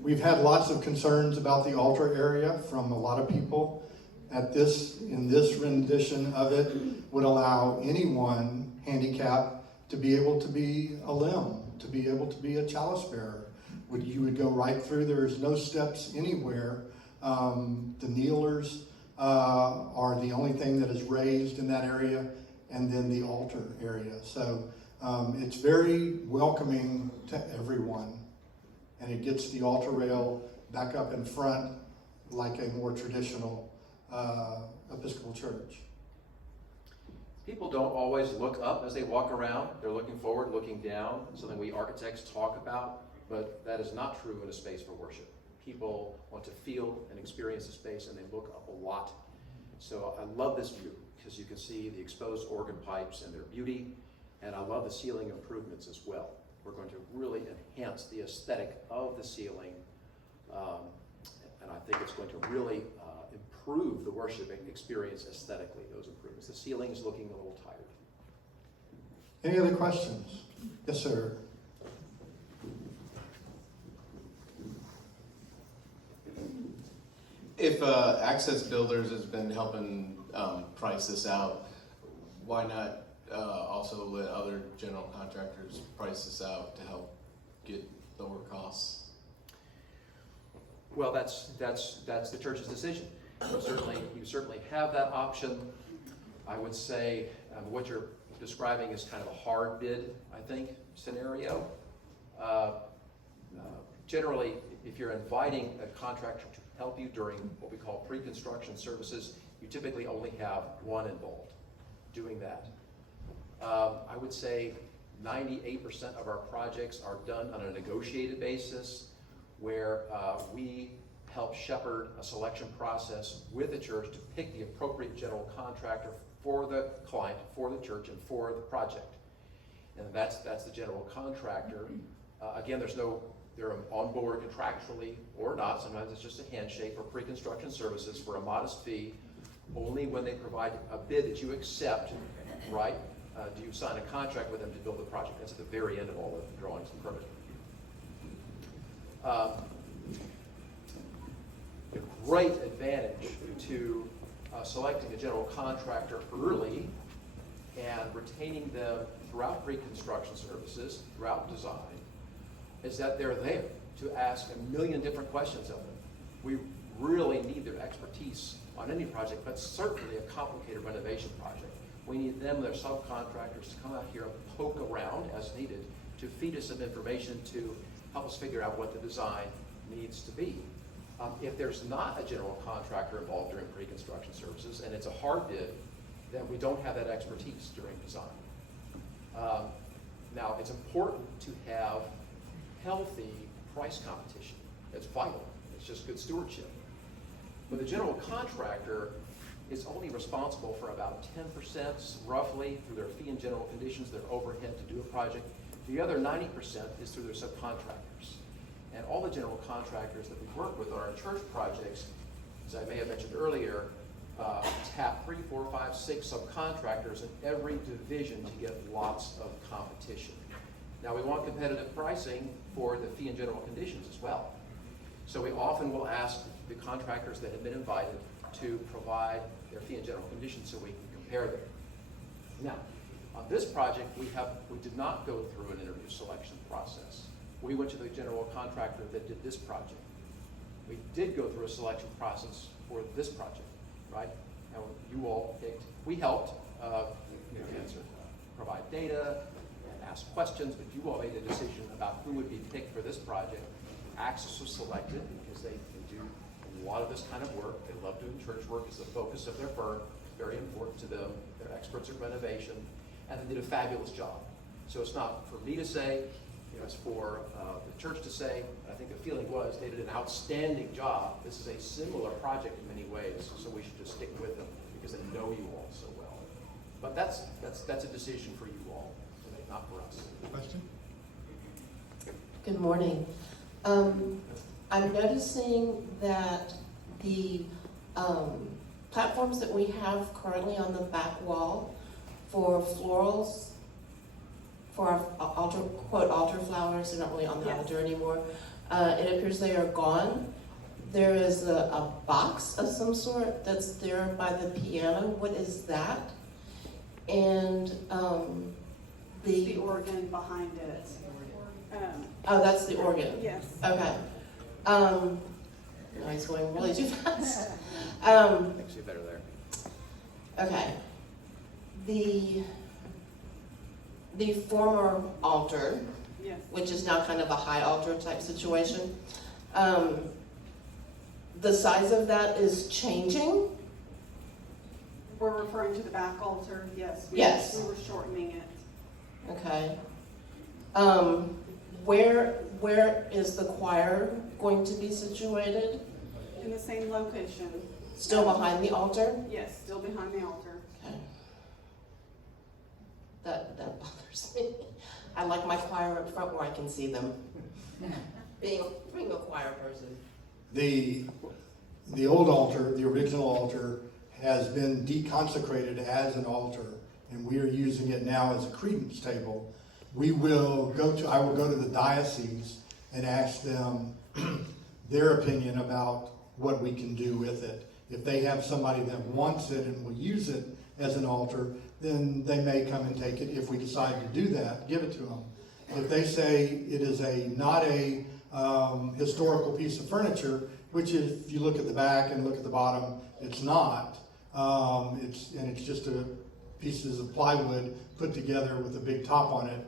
We've had lots of concerns about the altar area from a lot of people. In this rendition of it, would allow anyone handicapped to be able to be a limb, to be able to be a chalice bearer. You would go right through. There's no steps anywhere. The kneelers are the only thing that is raised in that area, and then the altar area. So it's very welcoming to everyone, and it gets the altar rail back up in front like a more traditional Episcopal church. People don't always look up as they walk around. They're looking forward, looking down, something we architects talk about, but that is not true in a space for worship. People want to feel and experience the space, and they look up a lot. So I love this view because you can see the exposed organ pipes and their beauty, and I love the ceiling improvements as well. We're going to really enhance the aesthetic of the ceiling, and I think it's going to really improve the worshiping experience aesthetically, those improvements. The ceiling is looking a little tired. Any other questions? Yes, sir. If Access Builders has been helping price this out, why not also let other general contractors price this out to help get lower costs? Well, that's the church's decision. You certainly have that option. I would say what you're describing is kind of a hard bid, I think, scenario. Generally, if you're inviting a contractor to help you during what we call pre-construction services, you typically only have one involved doing that. I would say 98% of our projects are done on a negotiated basis where we help shepherd a selection process with the church to pick the appropriate general contractor for the client, for the church, and for the project. And that's the general contractor. Again, they're on board contractually or not. Sometimes it's just a handshake for pre-construction services for a modest fee. Only when they provide a bid that you accept, right, do you sign a contract with them to build the project. That's at the very end of all the drawings and permitting. The great advantage to selecting a general contractor early and retaining them throughout pre-construction services, throughout design, is that they're there to ask a million different questions of them. We really need their expertise on any project, but certainly a complicated renovation project. We need them, their subcontractors, to come out here and poke around as needed to feed us some information to help us figure out what the design needs to be. If there's not a general contractor involved during pre-construction services and it's a hard bid, then we don't have that expertise during design. Now, it's important to have healthy price competition. It's vital. It's just good stewardship. But the general contractor is only responsible for about 10%, roughly, through their fee and general conditions, their overhead to do a project. The other 90% is through their subcontractors. And all the general contractors that we work with on our church projects, as I may have mentioned earlier, tap 3, 4, 5, 6 subcontractors in every division to get lots of competition. Now, we want competitive pricing for the fee and general conditions as well. So we often will ask the contractors that have been invited to provide their fee and general conditions so we can compare them. Now, on this project, we did not go through an interview selection process. We went to the general contractor that did this project. We did go through a selection process for this project, right? Now, you all picked, we helped provide data and ask questions, but you all made a decision about who would be picked for this project. Access was selected because they do a lot of this kind of work. They love doing church work. It's the focus of their firm. It's very important to them. They're experts at renovation, and they did a fabulous job. So it's not for me to say, it's for the church to say. I think the feeling was they did an outstanding job. This is a similar project in many ways, so we should just stick with them because they know you all so well. But that's a decision for you all to make, not for us. Question? Good morning. I'm noticing that the platforms that we have currently on the back wall for florals, for our altar, quote, altar flowers, they're not really on the Yes. altar anymore. It appears they are gone. There is a box of some sort that's there by the piano. What is that? And The organ behind it. oh, that's the organ. Yes. Okay. No, he's going really too fast. Makes you better there. Okay. The former altar, Yes. which is now kind of a high altar type situation, the size of that is changing. We're referring to the back altar, yes. Yes. We were shortening it. Okay. Where is the choir going to be situated? In the same location. Still behind the altar? Yes, still behind the altar. Okay. That bothers me. I like my choir up front where I can see them. Being a choir person. The old altar, the original altar, has been deconsecrated as an altar, and we are using it now as a credence table. I will go to the diocese and ask them their opinion about what we can do with it. If they have somebody that wants it and will use it as an altar, then they may come and take it. If we decide to do that, give it to them. If they say it is not a historical piece of furniture, which if you look at the back and look at the bottom, it's not. It's just pieces of plywood put together with a big top on it.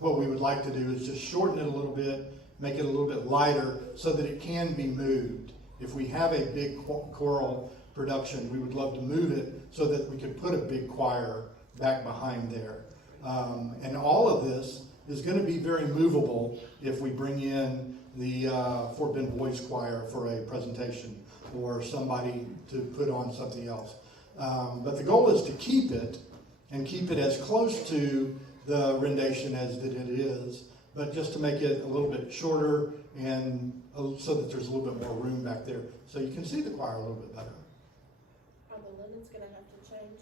What we would like to do is just shorten it a little bit, make it a little bit lighter so that it can be moved. If we have a big choral production, we would love to move it so that we could put a big choir back behind there. And all of this is going to be very movable if we bring in the Fort Bend Boys Choir for a presentation or somebody to put on something else. But the goal is to keep it and keep it as close to the rendition as that it is, but just to make it a little bit shorter and so that there's a little bit more room back there so you can see the choir a little bit better. Are the linens going to have to change?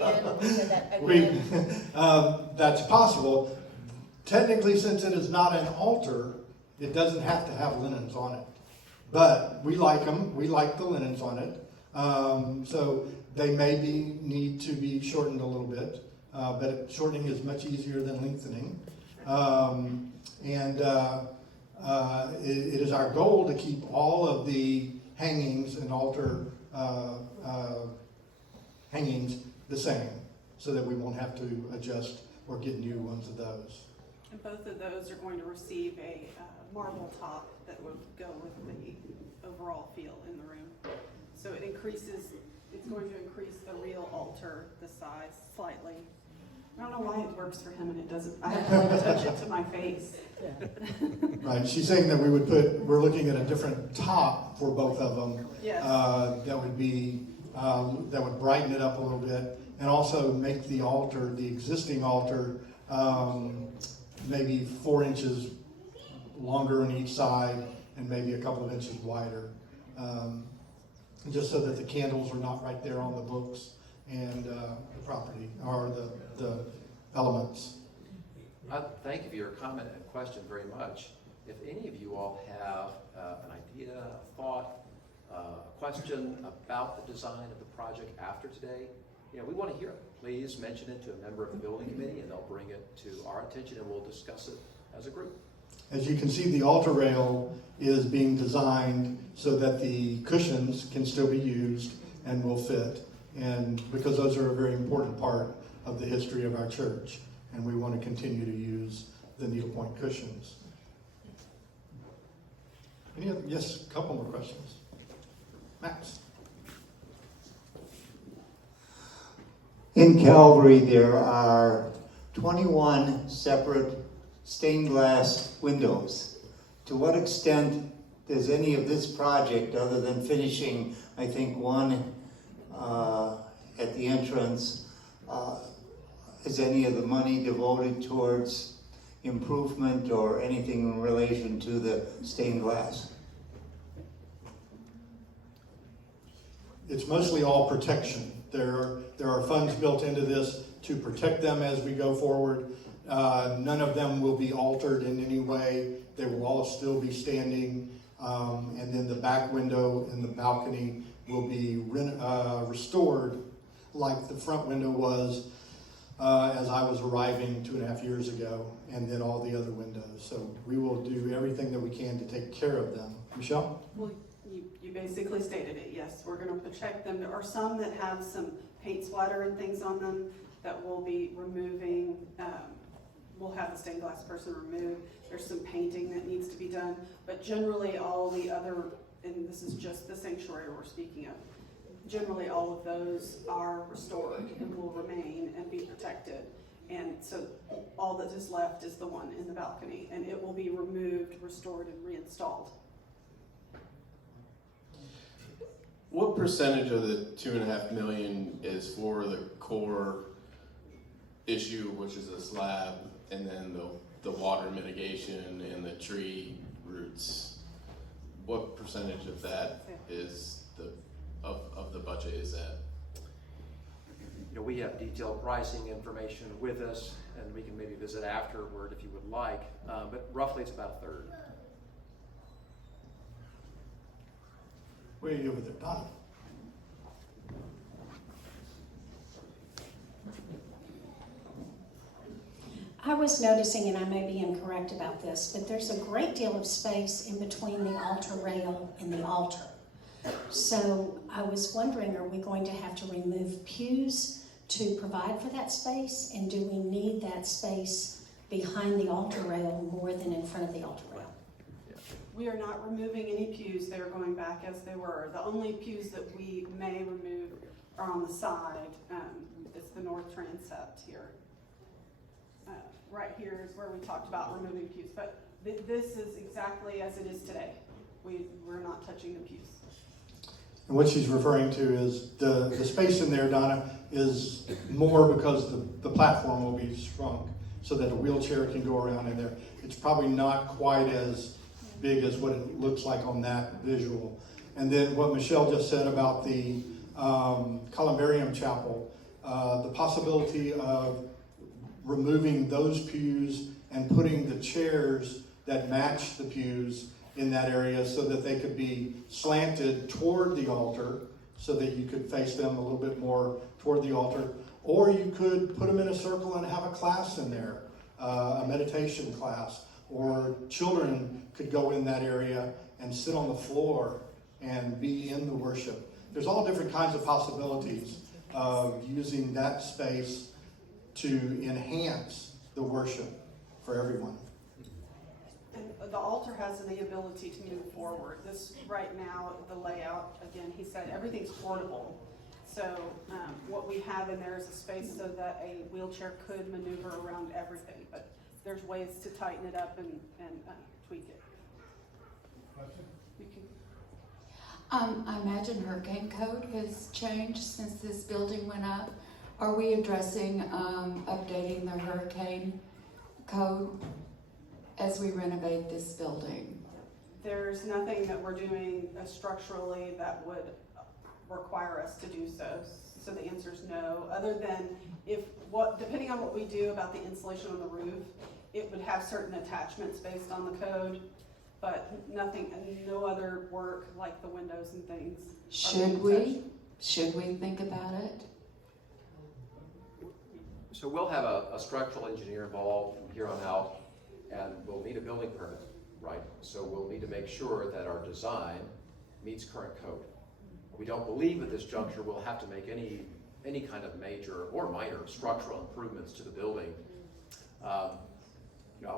Again, you said that again. That's possible. Technically, since it is not an altar, it doesn't have to have linens on it. But we like them. We like the linens on it. So they may need to be shortened a little bit. But shortening is much easier than lengthening. It is our goal to keep all of the hangings and altar hangings the same so that we won't have to adjust or get new ones of those. And both of those are going to receive a marble top that will go with the overall feel in the room. So it's going to increase the real altar, the size slightly. I don't know why it works for him and it doesn't. I have to like touch it to my face. Right, she's saying that we're looking at a different top for both of them. Yes. That would brighten it up a little bit and also make the altar, the existing altar, maybe 4 inches longer on each side and maybe a couple of inches wider. Just so that the candles are not right there on the books and the property or the elements. Thank you for your comment and question very much. if any of you all have an idea, a thought, a question about the design of the project after today, we want to hear it. Please mention it to a member of the building committee, and they'll bring it to our attention, and we'll discuss it as a group. As you can see, the altar rail is being designed so that the cushions can still be used and will fit, and because those are a very important part of the history of our church, and we want to continue to use the needlepoint cushions. Yes, a couple more questions. Max. In Calvary, there are 21 separate stained glass windows. To what extent does any of this project, other than finishing, I think, one at the entrance, is any of the money devoted towards improvement or anything in relation to the stained glass? It's mostly all protection. There are funds built into this to protect them as we go forward. None of them will be altered in any way. They will all still be standing. And then the back window and the balcony will be restored like the front window was as I was arriving 2.5 years ago, and then all the other windows. So we will do everything that we can to take care of them. Michelle? Well, you basically stated it, yes. We're going to protect them. There are some that have some paint splatter and things on them that we'll be removing. We'll have the stained glass person remove. There's some painting that needs to be done. But generally all the other, and this is just the sanctuary we're speaking of, generally all of those are restored and will remain and be protected. And so all that is left is the one in the balcony, and it will be removed, restored, and reinstalled. What percentage of the $2.5 million is for the core issue, which is a slab, and then the water mitigation and the tree roots? What percentage of that is of the budget is that? We have detailed pricing information with us, and we can maybe visit afterward if you would like, but roughly it's about a third. Way over there, Donna. I was noticing, and I may be incorrect about this, but there's a great deal of space in between the altar rail and the altar. So I was wondering, are we going to have to remove pews to provide for that space? And do we need that space behind the altar rail more than in front of the altar rail? We are not removing any pews. They are going back as they were. The only pews that we may remove are on the side. It's the north transept here. Right here is where we talked about removing pews. But this is exactly as it is today. We're not touching the pews. And what she's referring to is the space in there, Donna, is more because the platform will be shrunk so that a wheelchair can go around in there. It's probably not quite as big as what it looks like on that visual. And then what Michelle just said about the Columbarium Chapel, the possibility of removing those pews and putting the chairs that match the pews in that area so that they could be slanted toward the altar so that you could face them a little bit more toward the altar. Or you could put them in a circle and have a class in there, a meditation class. Or children could go in that area and sit on the floor and be in the worship. There's all different kinds of possibilities of using that space to enhance the worship for everyone. And the altar has the ability to move forward. This right now, the layout, again, he said everything's portable. So what we have in there is a space so that a wheelchair could maneuver around everything. But there's ways to tighten it up and tweak it. You can. I imagine hurricane code has changed since this building went up. Are we addressing updating the hurricane code as we renovate this building? There's nothing that we're doing structurally that would require us to do so. So the answer is no, other than depending on what we do about the insulation on the roof, it would have certain attachments based on the code, but nothing, no other work like the windows and things. Should we? Should we think about it? So we'll have a structural engineer involved from here on out, and we'll need a building permit, right? So we'll need to make sure that our design meets current code. We don't believe at this juncture we'll have to make any kind of major or minor structural improvements to the building.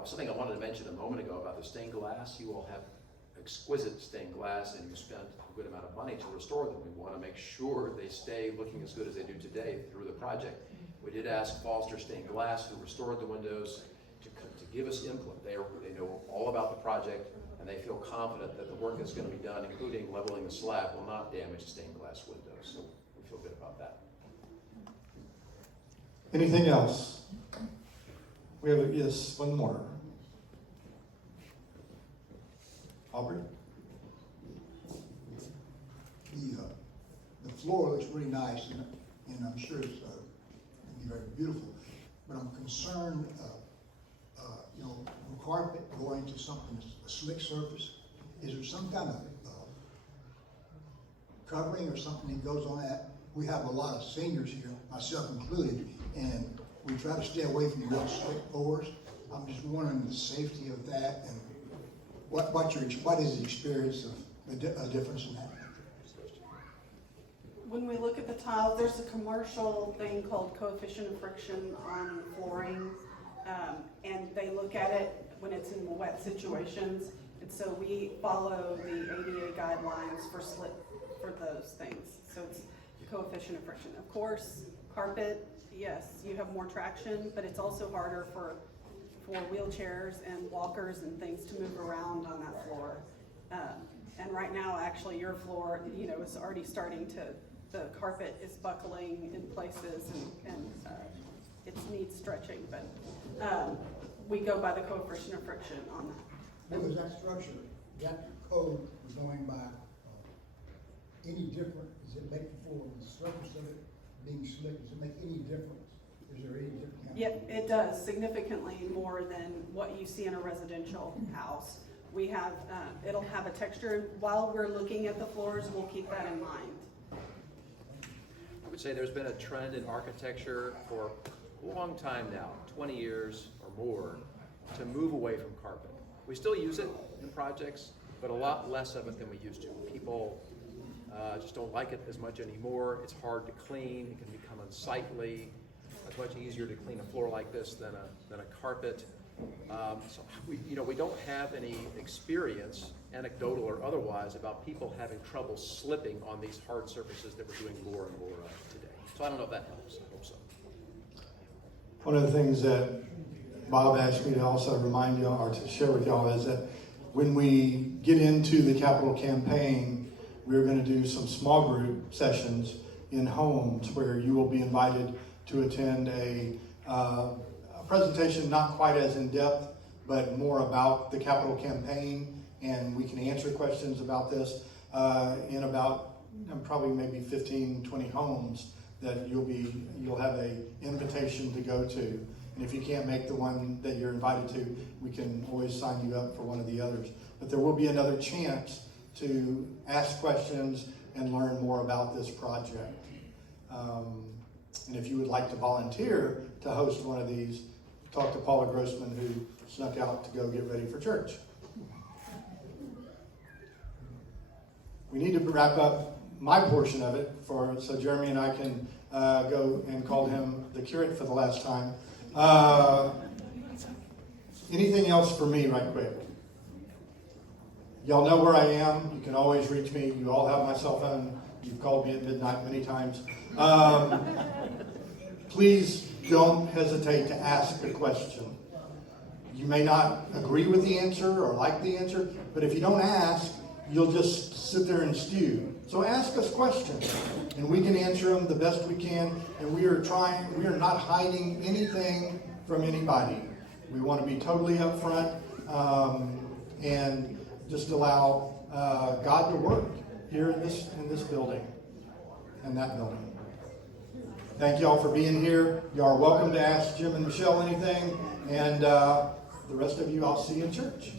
Something I wanted to mention a moment ago about the stained glass. You all have exquisite stained glass, and you spent a good amount of money to restore them. We want to make sure they stay looking as good as they do today through the project. We did ask Foster Stained Glass, who restored the windows, to give us input. They know all about the project, and they feel confident that the work that's going to be done, including leveling the slab, will not damage stained glass windows. So we feel good about that. Anything else? We have, yes, one more. Aubrey? The floor looks really nice, and I'm sure it's going to be very beautiful. But I'm concerned, carpet going to something, a slick surface. Is there some kind of covering or something that goes on that? We have a lot of seniors here, myself included, and we try to stay away from real slick floors. I'm just wondering the safety of that, and what is the experience of a difference in that? When we look at the tiles, there's a commercial thing called coefficient of friction on flooring, and they look at it when it's in wet situations, and so we follow the ADA guidelines for those things. So it's coefficient of friction. Of course, carpet, yes, you have more traction, but it's also harder for wheelchairs and walkers and things to move around on that floor. And right now, actually, your floor, is already starting to, the carpet is buckling in places, and it needs stretching, but we go by the coefficient of friction on that. What was that structure, that code was going by any different? Does it make for the surface of it being slick? Does it make any difference? Is there any difference? Yep, it does, significantly more than what you see in a residential house. We have, it'll have a texture. While we're looking at the floors, we'll keep that in mind. I would say there's been a trend in architecture for a long time now, 20 years or more, to move away from carpet. We still use it in projects, but a lot less of it than we used to. People just don't like it as much anymore. It's hard to clean. It can become unsightly. It's much easier to clean a floor like this than a carpet. So we don't have any experience, anecdotal or otherwise, about people having trouble slipping on these hard surfaces that we're doing more and more of today. So I don't know if that helps. I hope so. One of the things that Bob asked me to also remind y'all, or to share with y'all, is that when we get into the capital campaign, we're going to do some small group sessions in homes where you will be invited to attend a presentation, not quite as in-depth, but more about the capital campaign, and we can answer questions about this in about probably maybe 15, 20 homes that you'll have a invitation to go to. And if you can't make the one that you're invited to, we can always sign you up for one of the others. But there will be another chance to ask questions and learn more about this project. And if you would like to volunteer to host one of these, talk to Paula Grossman, who snuck out to go get ready for church. We need to wrap up my portion of it so Jeremy and I can go and call him the curate for the last time. Anything else for me right quick? Y'all know where I am. You can always reach me. You all have my cell phone. You've called me at midnight many times. Please don't hesitate to ask a question. You may not agree with the answer or like the answer, but if you don't ask, you'll just sit there and stew. So ask us questions, and we can answer them the best we can, and we are not hiding anything from anybody. We want to be totally upfront and just allow God to work here in this building and that building. Thank y'all for being here. You are welcome to ask Jim and Michelle anything, and The rest of you I'll see in church.